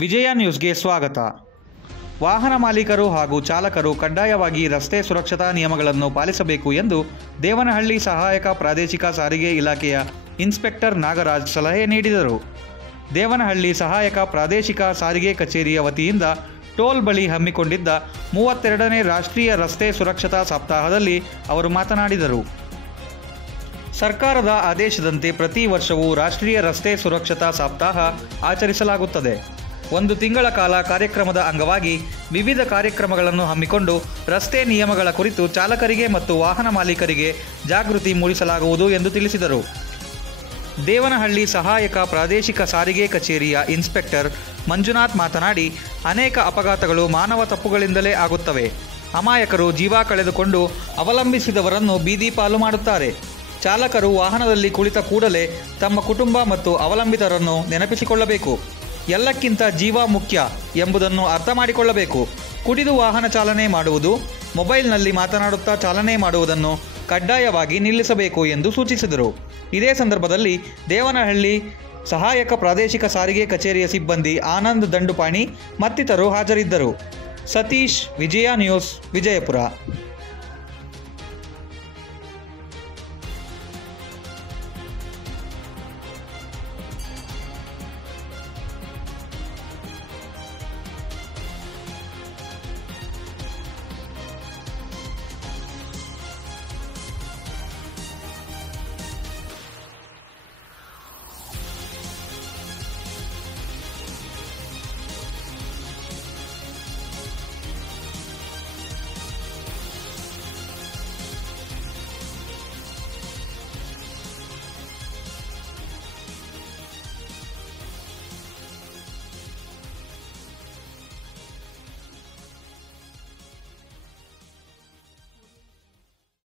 ವಿಜಯ ನ್ಯೂಸ್ಗೆ ಸ್ವಾಗತ. ವಾಹನ ಮಾಲೀಕರು ಹಾಗೂ ಚಾಲಕರು ಕಡ್ಡಾಯವಾಗಿ ರಸ್ತೆ ಸುರಕ್ಷತಾ ನಿಯಮಗಳನ್ನು ಪಾಲಿಸಬೇಕು ಎಂದು ದೇವನಹಳ್ಳಿ ಸಹಾಯಕ ಪ್ರಾದೇಶಿಕ ಸಾರಿಗೆ ಇಲಾಖೆಯ ಇನ್ಸ್ಪೆಕ್ಟರ್ ನಾಗರಾಜ್ ಸಲಹೆ ನೀಡಿದರು. ದೇವನಹಳ್ಳಿ ಸಹಾಯಕ ಪ್ರಾದೇಶಿಕ ಸಾರಿಗೆ ಕಚೇರಿಯ ವತಿಯಿಂದ ಟೋಲ್ ಬಳಿ ಹಮ್ಮಿಕೊಂಡಿದ್ದ 32ನೇ ರಾಷ್ಟ್ರೀಯ ರಸ್ತೆ ಸುರಕ್ಷತಾ ಸಪ್ತಾಹದಲ್ಲಿ ಅವರು ಮಾತನಾಡಿದರು. ಸರ್ಕಾರದ ಆದೇಶದಂತೆ ಪ್ರತಿ ವರ್ಷವೂ ರಾಷ್ಟ್ರೀಯ ರಸ್ತೆ ಸುರಕ್ಷತಾ ಸಪ್ತಾಹ ಆಚರಿಸಲಾಗುತ್ತದೆ. 1 ತಿಂಗಳ ಕಾಲ ಕಾರ್ಯಕ್ರಮದ ಅಂಗವಾಗಿ ವಿವಿಧ ಕಾರ್ಯಕ್ರಮಗಳನ್ನು ಹಮ್ಮಿಕೊಂಡು ರಸ್ತೆ ನಿಯಮಗಳ ಕುರಿತು ಚಾಲಕರಿಗೆ ಮತ್ತು ವಾಹನ ಮಾಲೀಕರಿಗೆ ಜಾಗೃತಿ ಮೂಡಿಸಲಾಗುವುದು ಎಂದು ತಿಳಿಸಿದರು. ದೇವನಹಳ್ಳಿ ಸಹಾಯಕ ಪ್ರಾದೇಶಿಕ ಸಾರಿಗೆ ಕಚೇರಿಯ ಇನ್ಸ್ಪೆಕ್ಟರ್ ಮಂಜುನಾಥ್ ಮಾತನಾಡಿ, ಅನೇಕ ಅಪಘಾತಗಳು ಮಾನವ ತಪ್ಪುಗಳಿಂದಲೇ ಆಗುತ್ತವೆ. ಅಮಾಯಕರು ಜೀವ ಕಳೆದುಕೊಂಡು ಅವಲಂಬಿಸಿದವರನ್ನು ಬೀದಿ ಪಾಲು ಮಾಡುತ್ತಾರೆ. ಚಾಲಕರು ವಾಹನದಲ್ಲಿ ಕುಳಿತ ಕೂಡಲೇ ತಮ್ಮ ಕುಟುಂಬ ಮತ್ತು ಅವಲಂಬಿತರನ್ನು ನೆನಪಿಸಿಕೊಳ್ಳಬೇಕು. ಎಲ್ಲಕ್ಕಿಂತ ಜೀವ ಮುಖ್ಯ ಎಂಬುದನ್ನು ಅರ್ಥ ಮಾಡಿಕೊಳ್ಳಬೇಕು. ಕುಡಿದು ವಾಹನ ಚಾಲನೆ ಮಾಡುವುದು, ಮೊಬೈಲ್ನಲ್ಲಿ ಮಾತನಾಡುತ್ತಾ ಚಾಲನೆ ಮಾಡುವುದನ್ನು ಕಡ್ಡಾಯವಾಗಿ ನಿಲ್ಲಿಸಬೇಕು ಎಂದು ಸೂಚಿಸಿದರು. ಇದೇ ಸಂದರ್ಭದಲ್ಲಿ ದೇವನಹಳ್ಳಿ ಸಹಾಯಕ ಪ್ರಾದೇಶಿಕ ಸಾರಿಗೆ ಕಚೇರಿಯ ಸಿಬ್ಬಂದಿ ಆನಂದ್ ದಂಡುಪಾಣಿ ಮತ್ತಿತರರು ಹಾಜರಿದ್ದರು. ಸತೀಶ್, ವಿಜಯ ನ್ಯೂಸ್, ವಿಜಯಪುರ.